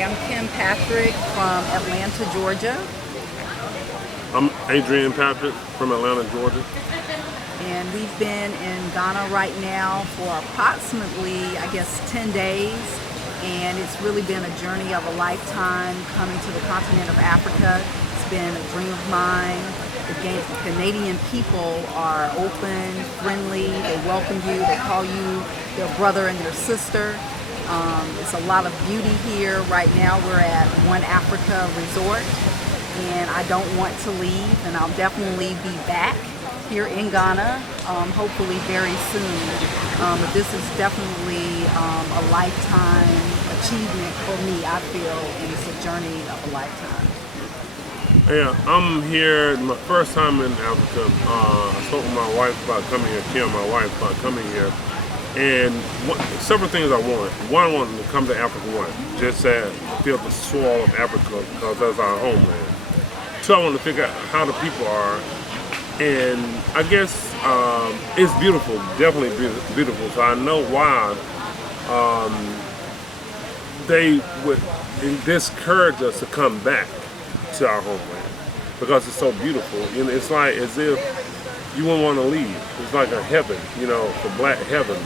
Hi, I'm Kim Patrick from Atlanta, Georgia, I'm Adrian Patrick from Atlanta, Georgia. and we've been in Ghana right now for approximately, I guess, 10 days. And it's really been a journey of a lifetime coming to the continent of Africa. It's been a dream of mine. The Canadian people are open, friendly, they welcome you, they call you their brother and their sister. It's a lot of beauty here. Right now we're at One Africa Resort, and I don't want to leave, and I'll definitely be back here in Ghana, hopefully very soon. But this is definitely a lifetime achievement for me, I feel, and it's a journey of a lifetime. Yeah, I'm here, my first time in Africa. I spoke with my wife about coming here, Kim, my wife, about coming here. And several things I wanted. One, I wanted to come to Africa, just to feel the soil of Africa, because that's our homeland. Two, I wanted to figure out how the people are. And I guess it's beautiful, definitely beautiful. So I know why they would discourage us to come back to our homeland, because it's so beautiful. You know, it's like as if you wouldn't want to leave. It's like a heaven, the black heaven.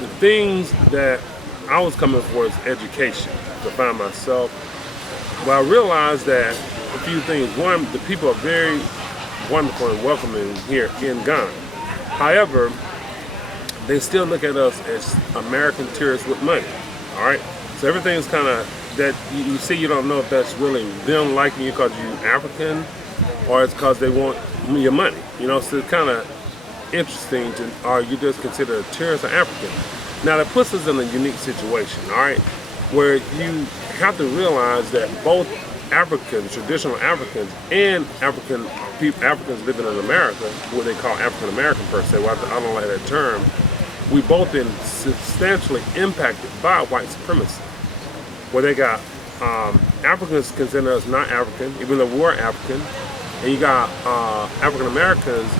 The things that I was coming for is education, to find myself. But I realized that a few things. One, the people are very wonderful and welcoming here in Ghana. However, they still look at us as American tourists with money. All right, so everything's kind of that you see. You don't know if that's really them liking you because you're African, or it's because they want your money. So it's kind of interesting to, are you just considered a tourist or African? Now that puts us in a unique situation, all right, where you have to realize that both Africans, traditional Africans, and Africans living in America, what they call African American per se, well, I don't like that term, we both been substantially impacted by white supremacy, where they got Africans consider us not African, even though we're African, and you got African Americans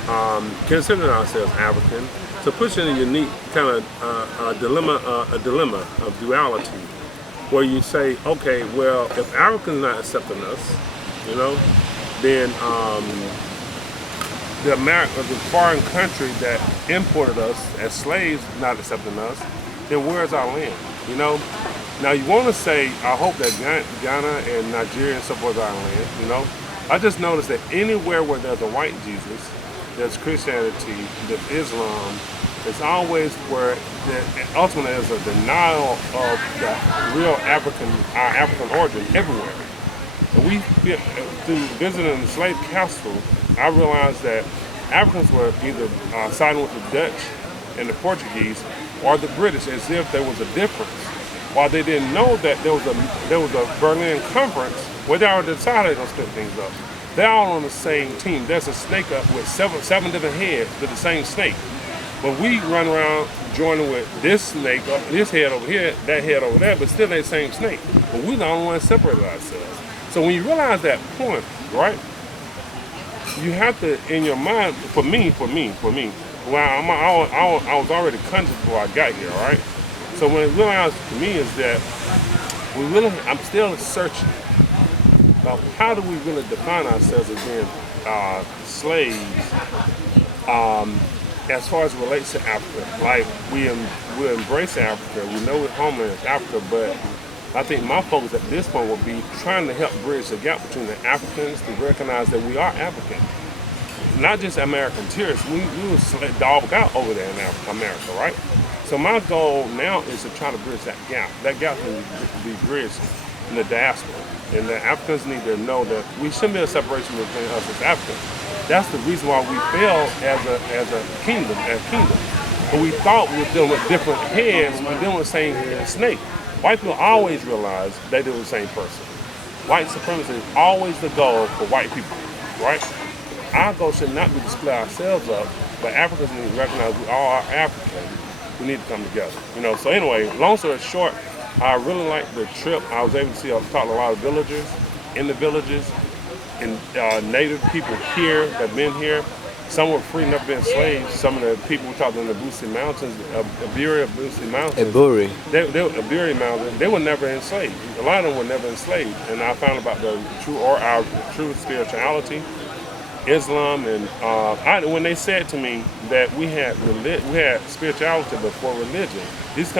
considering ourselves African. So puts you in a unique kind of dilemma of duality, where you say, okay, well, if Africans not accepting us, then the foreign country that imported us as slaves not accepting us, then where's our land? Now you want to say, I hope that Ghana and Nigeria and so forth are our land. I just noticed that anywhere where there's a white Jesus, there's Christianity, there's Islam, it's always where ultimately there's a denial of the real our African origin everywhere. And through visiting the slave castle, I realized that Africans were either siding with the Dutch and the Portuguese or the British, as if there was a difference. While they didn't know that there was a Berlin Conference where they already decided to split things up. They're all on the same team. There's a snake up with seven different heads to the same snake. But we run around joining with this snake, this head over here, that head over there, but still that same snake. But we're the only ones separated ourselves. So when you realize that point, right, you have to, in your mind, for me, well, I was already conscious before I got here, all right? So when I realized to me is that I'm still searching about how do we really define ourselves as being slaves as far as it relates to Africa. Like we embrace Africa, we know it's homeland is Africa, but I think my focus at this point will be trying to help bridge the gap between the Africans to recognize that we are African. Not just American tourists, we were dogged out over there in America, right? So my goal now is to try to bridge that gap. That gap can be bridged in the diaspora. And the Africans need to know that we shouldn't be a separation between us as Africans. That's the reason why we failed as a kingdom. But we thought we were dealing with different heads, we were dealing with the same snake. White people always realize they deal with the same person. White supremacy is always the goal for white people, right? Our goal should not be to split ourselves up, but Africans need to recognize we all are African. We need to come together. So anyway, long story short, I really liked the trip. I was able to talk to a lot of villagers in the villages, and native people here that have been here Some were free, never been enslaved. Some of the people we talked in the Busi Mountains, Iberia, Busi Mountains, Eburi. Iberia Mountains, they were never enslaved. A lot of them were never enslaved. And I found about our true spirituality, Islam, and when they said to me that we had spirituality before religion, these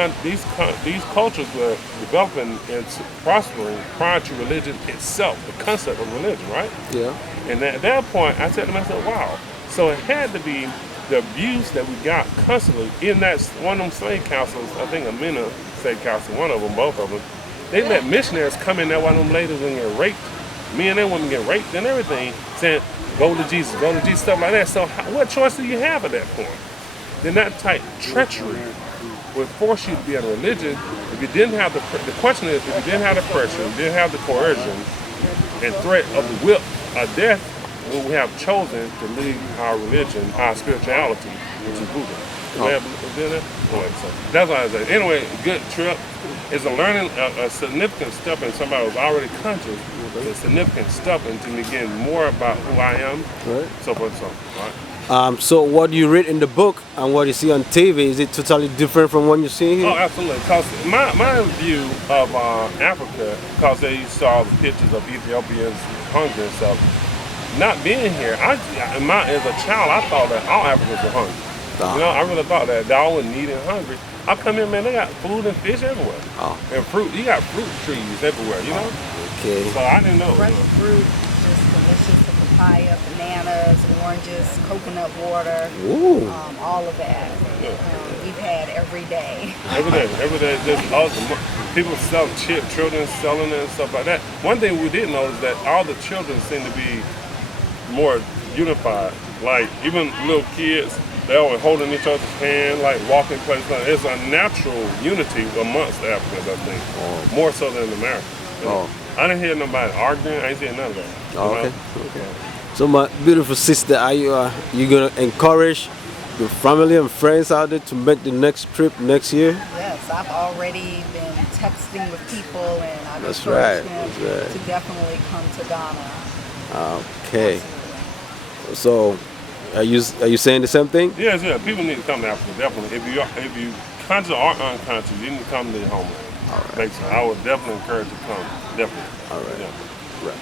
cultures were developing and prospering prior to religion itself, the concept of religion, right? Yeah. And at that point, I said to myself, wow. So it had to be the abuse that we got constantly in that one of them slave councils. I think Amina slave council, one of them, both of them. They let missionaries come in there while them ladies would get raped. Me and them women get raped and everything, saying, go to Jesus, stuff like that. So what choice do you have at that point? Then that type treachery would force you to be in religion. If you didn't have the question is, if you didn't have the pressure, you didn't have the coercion and threat of the whip or death, we have chosen to leave our religion, our spirituality, which is Buddha. So that's why I say. Anyway, good trip. It's a learning, a significant step in somebody who's already conscious. It's a significant step into me getting more about who I am, Right. so forth and so on. Right? So what you read in the book and what you see on TV, is it totally different from what you see here? Oh, absolutely. Because my view of Africa, because they saw the pictures of Ethiopians hungry and stuff. Not being here, as a child, I thought that all Africans were hungry. Oh. You know, I really thought that they all were needy and hungry. I come in, man, they got food and fish everywhere. Oh. And fruit. You got fruit trees everywhere, you know? Okay. So I didn't know. Fresh fruit, just delicious. The papaya, bananas, oranges, coconut water, Ooh. all of that. We've had every day. Every day, just awesome. People sell children selling it and stuff like that. One thing we did know is that all the children seem to be more unified. Like even little kids, they always holding each other's hand, like walking places. It's a natural unity amongst the Africans, I think, more so than in America. You know? I didn't hear nobody arguing. I ain't seen none of that. Oh, okay. So my beautiful sister, are you gonna encourage your family and friends out there to make the next trip next year? Yes, I've already been texting with people, and I've That's encouraged right, them that's right. to definitely come to Ghana. Okay. Absolutely. So are you saying the same thing? Yes, yeah. People need to come to Africa, definitely. If you conscious or unconscious, you need to come to your homeland. All right. Basically, I would definitely encourage you to come. Definitely. All right. Yeah. Right.